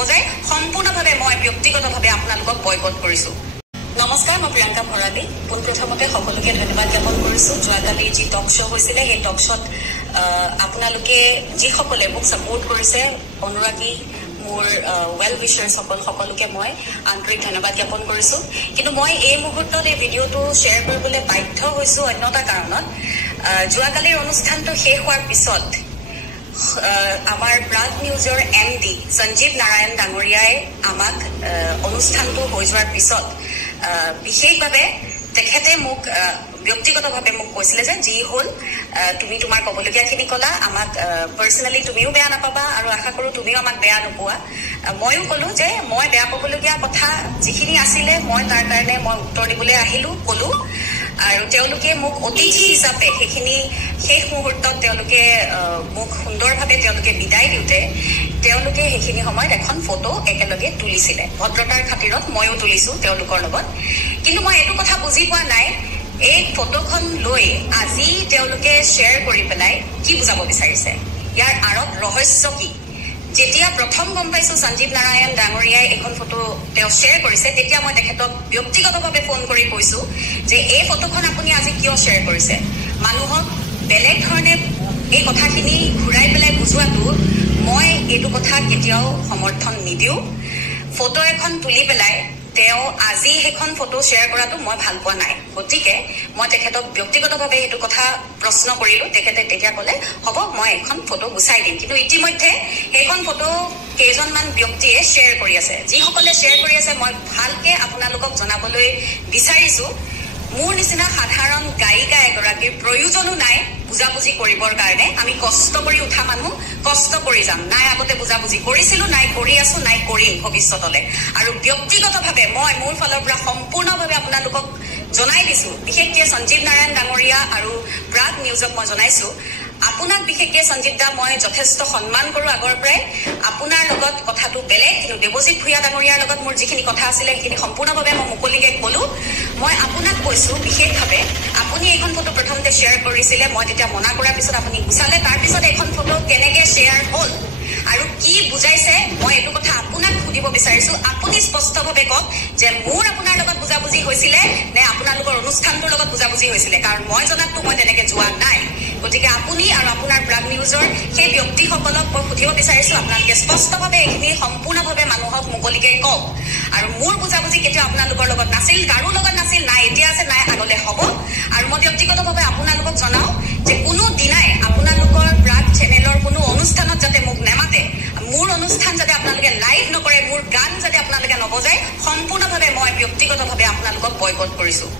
নবজায় সম্পূৰ্ণভাৱে মই ব্যক্তিগতভাৱে আপোনালোকক বয়কট কৰিছো। নমস্কাৰ, মই প্ৰিয়ংকা ভৰালী। পোনপ্ৰথমতে সকলোকে ধন্যবাদ জ্ঞাপন কৰিছো। যোৱাকালি যি টক শ্ব' হৈছিলে সেই টক শ্ব'ত আপোনালোকে যিসকলে মোক ছাপোৰ্ট কৰিছে, অনুৰাগী মোৰ ৱেল উইচাৰ্ছ সকলোকে মই আন্তৰিক ধন্যবাদ জ্ঞাপন কৰিছো। কিন্তু মই এই মুহূৰ্তত এই ভিডিঅ'টো শ্বেয়াৰ কৰিবলৈ বাধ্য হৈছো অন্য এটা কাৰণত। যোৱাকালিৰ অনুষ্ঠানটো শেষ হোৱাৰ পিছত আমাৰ প্ৰাগ নিউজৰ MD সঞ্জীৱ নাৰায়ণ ডাঙৰীয়াই আমাক অনুষ্ঠানটো হৈ যোৱাৰ পিছত বিশেষভাৱে তেখেতে মোক ব্যক্তিগতভাৱে মোক কৈছিলে যে যি হ'ল তুমি তোমাৰ ক'বলগীয়াখিনি ক'লা, আমাক পাৰ্চনেলি তুমিও বেয়া নাপাবা আৰু আশা কৰোঁ তুমিও আমাক বেয়া নোপোৱা। ময়ো ক'লোঁ যে মই বেয়া পাবলগীয়া কথা যিখিনি আছিলে মই তাৰ কাৰণে মই উত্তৰ দিবলৈ ক'লোঁ আৰু তেওঁলোকে মোক অতিথি হিচাপে সেইখিনি শেষ মুহূৰ্তত তেওঁলোকে মোক সুন্দৰভাৱে তেওঁলোকে বিদায় দিওঁতে তেওঁলোকে সেইখিনি সময়ত এখন ফটো একেলগে তুলিছিলে। ভদ্ৰতাৰ খাতিৰত ময়ো তুলিছোঁ তেওঁলোকৰ লগত। কিন্তু মই এইটো কথা বুজি পোৱা নাই, এই ফটোখন লৈ আজি তেওঁলোকে শ্বেয়াৰ কৰি পেলাই কি বুজাব বিচাৰিছে, ইয়াৰ আঁৰত ৰহস্য কি? যেতিয়া প্ৰথম গম পাইছো সঞ্জীৱ নাৰায়ণ ডাঙৰীয়াই এখন ফটো তেওঁ শ্বেয়াৰ কৰিছে, তেতিয়া মই তেখেতক ব্যক্তিগতভাৱে ফোন কৰি কৈছো যে এই ফটোখন আপুনি আজি কিয় শ্বেয়াৰ কৰিছে? মানুহক বেলেগ ধৰণে এই কথাখিনি ঘূৰাই পেলাই বুজোৱাটো মই এইটো কথা কেতিয়াও সমৰ্থন নিদিওঁ। ফটো এখন তুলি পেলাই তেওঁ আজি সেইখন ফটো শ্বেয়াৰ কৰাটো মই ভাল পোৱা নাই। গতিকে মই তেখেতক ব্যক্তিগতভাৱে সেইটো কথা প্ৰশ্ন কৰিলোঁ। তেখেতে তেতিয়া ক'লে হ'ব মই এখন ফটো গুচাই দিম। কিন্তু ইতিমধ্যে সেইখন ফটো কেইজনমান ব্যক্তিয়ে শ্বেয়াৰ কৰি আছে। যিসকলে শ্বেয়াৰ কৰি আছে মই ভালকৈ আপোনালোকক জনাবলৈ বিচাৰিছোঁ, মোৰ নিচিনা সাধাৰণ গায়িকা এগৰাকীৰ প্ৰয়োজনো নাই বুজাবুজি কৰিবৰ কাৰণে। আমি কষ্ট কৰি উঠা মানুহ, কষ্ট কৰি যাম। নাই আগতে বুজাবুজি কৰিছিলোঁ, নাই কৰি আছো, নাই কৰিম ভৱিষ্যতলৈ। আৰু ব্যক্তিগতভাৱে মই মোৰ ফালৰ পৰা সম্পূৰ্ণভাৱে আপোনালোকক জনাই দিছোঁ, বিশেষকৈ সঞ্জীৱ নাৰায়ণ ডাঙৰীয়া আৰু প্ৰাগ নিউজক মই জনাইছোঁ, আপোনাক বিশেষকৈ সঞ্জীৱ দা মই যথেষ্ট সন্মান কৰোঁ আগৰ পৰাই। আপোনাৰ লগত কথাটো বেলেগ, কিন্তু দেৱজিৎ ভূঞা ডাঙৰীয়াৰ লগত মোৰ যিখিনি কথা আছিলে সেইখিনি সম্পূৰ্ণভাৱে মই মুকলিকৈ ক'লোঁ। মই আপোনাক কৈছোঁ বিশেষভাৱে, আপুনি এইখন ফটো প্ৰথমতে শ্বেয়াৰ কৰিছিলে, মই তেতিয়া মনা কৰাৰ পিছত আপুনি গুচালে, তাৰপিছত এইখন ফটো কেনেকৈ শ্বেয়াৰ হ'ল আৰু কি বুজাইছে মই এইটো কথা আপোনাক সুধিব বিচাৰিছোঁ। আপুনি স্পষ্টভাৱে কওক যে মোৰ আপোনাৰ লগত বুজাবুজি হৈছিলে নে আপোনালোকৰ অনুষ্ঠানটোৰ লগত বুজাবুজি হৈছিলে, কাৰণ মই জনাততো মই তেনেকৈ যোৱা নাই। গতিকে আপুনি আৰু আপোনাৰ প্ৰাগ নিউজৰ সেই ব্যক্তিসকলক মই সুধিব বিচাৰিছোঁ, আপোনালোকে স্পষ্টভাৱে এইখিনি সম্পূৰ্ণভাৱে মানুহক মুকলিকৈ কওক। আৰু মোৰ বুজাবুজি কেতিয়াও আপোনালোকৰ লগত নাছিল, কাৰো লগত নাছিল, নাই এতিয়া আছে, নাই আগলৈ হ'ব। আৰু মই ব্যক্তিগতভাৱে আপোনালোকক জনাওঁ যে কোনো দিনাই আপোনালোকৰ প্ৰাগ চেনেলৰ কোনো অনুষ্ঠানত যাতে মোক নেমাতে, মোৰ অনুষ্ঠান যাতে আপোনালোকে লাইভ নকৰে, মোৰ গান যাতে আপোনালোকে নবজায়, সম্পূৰ্ণভাৱে মই ব্যক্তিগতভাৱে আপোনালোকক বয়কট কৰিছোঁ।